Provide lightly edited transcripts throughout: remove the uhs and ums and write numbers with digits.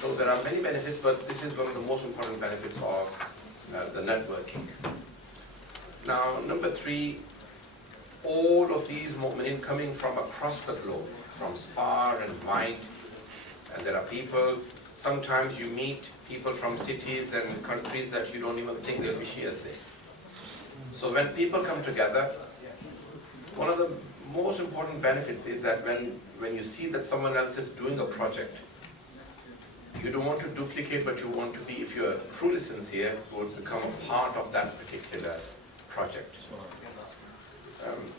So there are many benefits, but this is one of the most important benefits of the networking. Now, number 3, all of these mu'minin coming from across the globe, from far and wide, and there are people, sometimes you meet people from cities and countries that you don't even think they'll be Shias there. So when people come together, one of the most important benefits is that when you see that someone else is doing a project, you don't want to duplicate, but you want to be, if you're truly sincere, you would become a part of that particular project.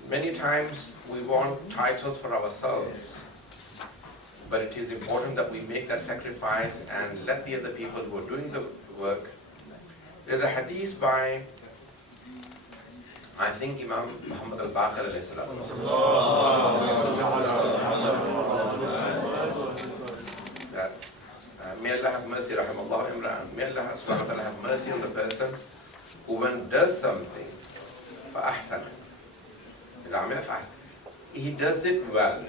Many times we want titles for ourselves, but it is important that we make that sacrifice and let the other people who are doing the work. There's a hadith by, I think, Imam Muhammad al-Baqir alayhi salam. That may Allah have mercy, rahimallahu imra'an. May Allah subhanahu wa ta'ala have mercy on the person who, when does something, فَأَحْسَنَ. He does it well.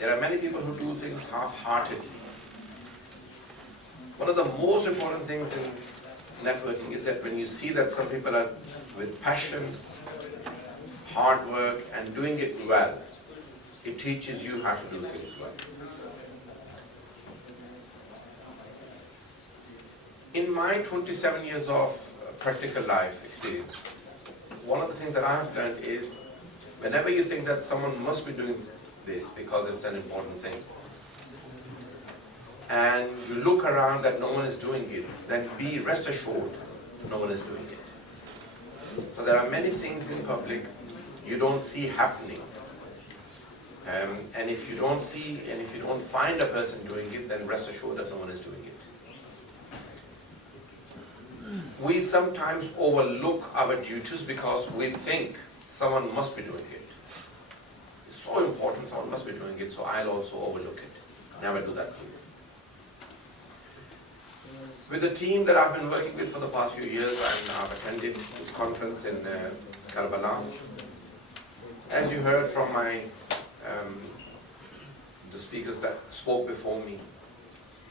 There are many people who do things half-heartedly. One of the most important things in networking is that when you see that some people are with passion, hard work, and doing it well, it teaches you how to do things well. In my 27 years of practical life experience, one of the things that I have learned is whenever you think that someone must be doing this because it's an important thing, and you look around that no one is doing it, then be rest assured no one is doing it. So there are many things in public you don't see happening. And if you don't see, and if you don't find a person doing it, then rest assured that no one is doing it. We sometimes overlook our duties because we think someone must be doing it. It's so important, someone must be doing it, so I'll also overlook it. Never do that, please. With the team that I've been working with for the past few years, I've attended this conference in Karbala. As you heard from the speakers that spoke before me,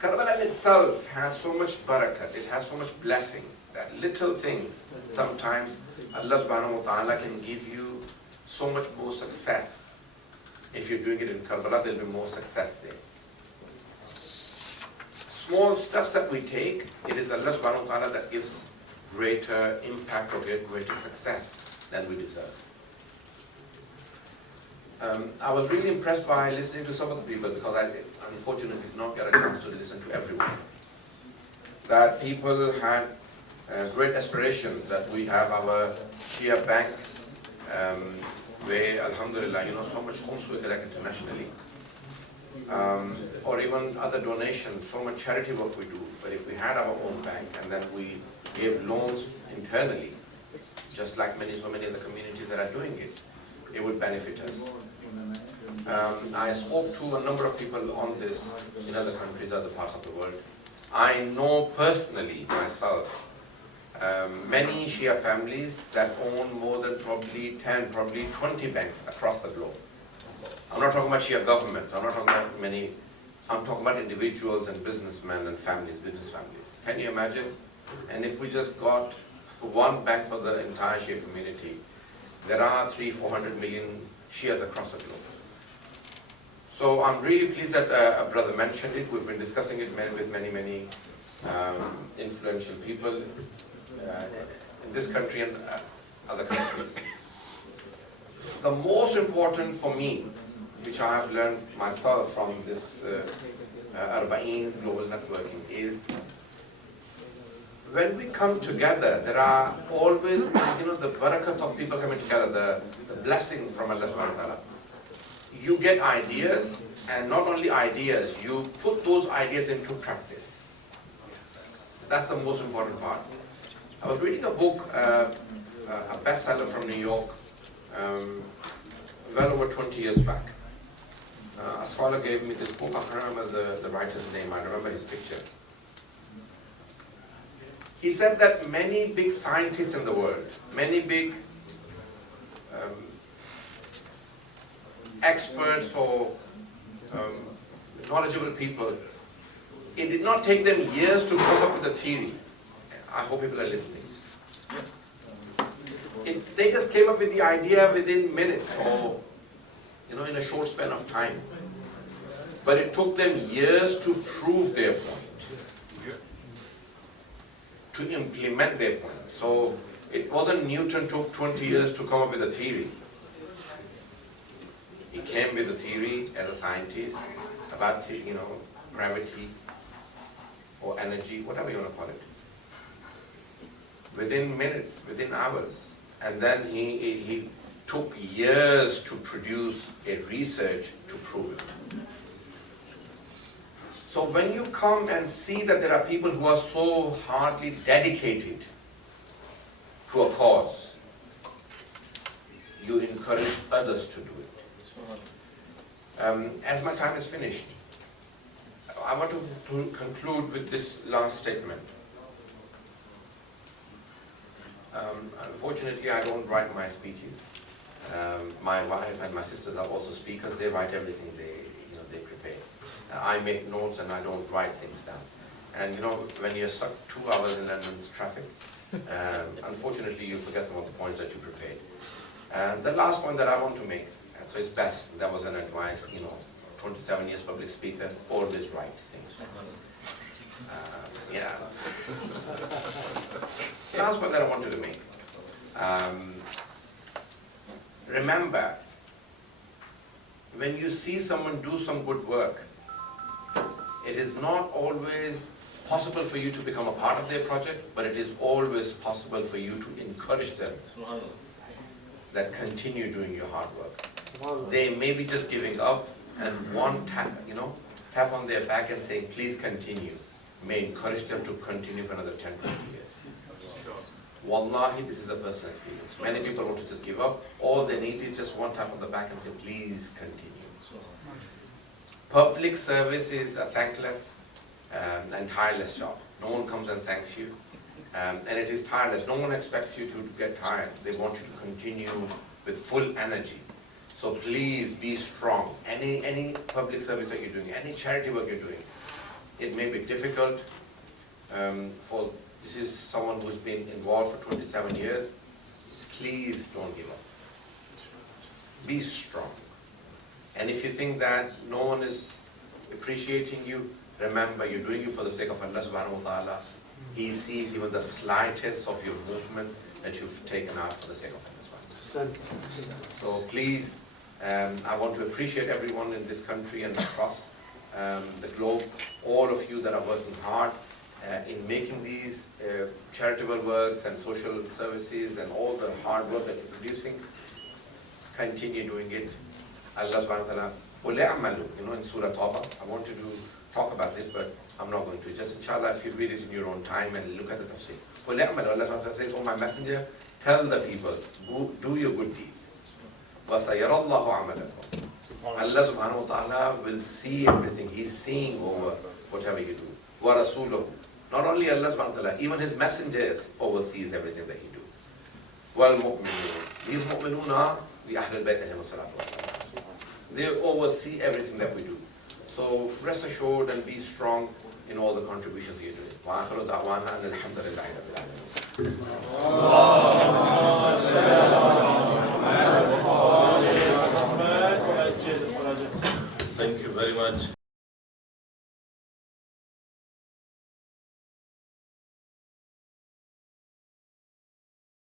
Karbala in itself has so much barakat, it has so much blessing, that little things, sometimes Allah subhanahu wa ta'ala can give you so much more success. If you're doing it in Karbala, there'll be more success there. Small steps that we take, it is Allah subhanahu wa ta'ala that gives greater impact or greater success than we deserve. I was really impressed by listening to some of the people, because I unfortunately did not get a chance to listen to everyone. That people had great aspirations, that we have our Shia bank, where alhamdulillah, so much homes we collect internationally. Or even other donations, so much charity work we do. But if we had our own bank and then we gave loans internally, just like so many of the communities that are doing it, it would benefit us. I spoke to a number of people on this in other countries, other parts of the world. I know personally, myself, many Shia families that own more than probably 10, probably 20 banks across the globe. I'm not talking about Shia governments, I'm not talking about many, I'm talking about individuals and businessmen and families, business families. Can you imagine? And if we just got one bank for the entire Shia community, there are 300-400 million Shias across the globe. So I'm really pleased that a brother mentioned it. We've been discussing it with many influential people in this country and other countries. The most important for me, which I have learned myself from this Arbaeen Global Networking, is when we come together, there are always, the barakat of people coming together, the blessing from Allah subhanahu wa ta'ala. You get ideas, and not only ideas, you put those ideas into practice. That's the most important part. I was reading a book, a bestseller from New York, well over 20 years back. A scholar gave me this book. I can't remember the writer's name, I remember his picture. He said that many big scientists in the world, many big experts or knowledgeable people, It did not take them years to come up with a theory. I hope people are listening. They just came up with the idea within minutes or in a short span of time. But it took them years to prove their point, to implement their point. So it wasn't Newton took 20 years to come up with a theory. He came with a theory as a scientist about gravity or energy, whatever you want to call it. Within minutes, within hours. And then he took years to produce a research to prove it. So when you come and see that there are people who are so hardly dedicated to a cause, you encourage others to do it. As my time is finished, I want to conclude with this last statement. Unfortunately, I don't write my speeches. My wife and my sisters are also speakers. They write everything they prepare. I make notes and I don't write things down. And when you're stuck 2 hours in London's traffic, unfortunately you forget some of the points that you prepared. The last point that I want to make, so it's best, that was an advice, 27 years public speaker, always write things down. Yeah. Last point that I wanted to make. Remember, when you see someone do some good work, it is not always possible for you to become a part of their project, but it is always possible for you to encourage them that continue doing your hard work. They may be just giving up, and one tap on their back and saying, please continue, may encourage them to continue for another 10, 20 years. Wallahi, this is a personal experience. Many people want to just give up. All they need is just one tap on the back and say, please continue. Public service is a thankless and tireless job. No one comes and thanks you. And it is tireless. No one expects you to get tired. They want you to continue with full energy. So please be strong. Any public service that you're doing, any charity work you're doing, it may be difficult. This is someone who's been involved for 27 years. Please don't give up. Be strong. And if you think that no one is appreciating you, remember you're doing it for the sake of Allah subhanahu wa ta'ala. He sees even the slightest of your movements that you've taken out for the sake of Allah subhanahu wa ta'ala. So please, I want to appreciate everyone in this country and across the globe, all of you that are working hard in making these charitable works and social services and all the hard work that you're producing. Continue doing it. Allah subhanahu wa ta'ala, in Surah Tawbah, I wanted to talk about this, but I'm not going to. Just inshallah, if you read it in your own time and look at the tafsir. Allah subhanahu wa ta'ala says, oh my messenger, tell the people, do your good deeds. وَسَيَرَ اللَّهُ عَمَلَكُمْ. Allah subhanahu wa ta'ala will see everything. He's seeing over whatever you do. وَرَسُولُهُ. Not only Allah subhanahu wa ta'ala, even His messengers oversees everything that He do. وَالْمُؤْمِنُونَ. These mu'minun are the Ahlul Bayt alayhimu salatu wa salam. They oversee everything that we do. So rest assured and be strong in all the contributions you're doing. وَآخِرُ دَعْوَانَا أَنَّ الْحَمْدَ لِلَّهِ رَبِّ الْعَالَمِينَ. Thank you very much.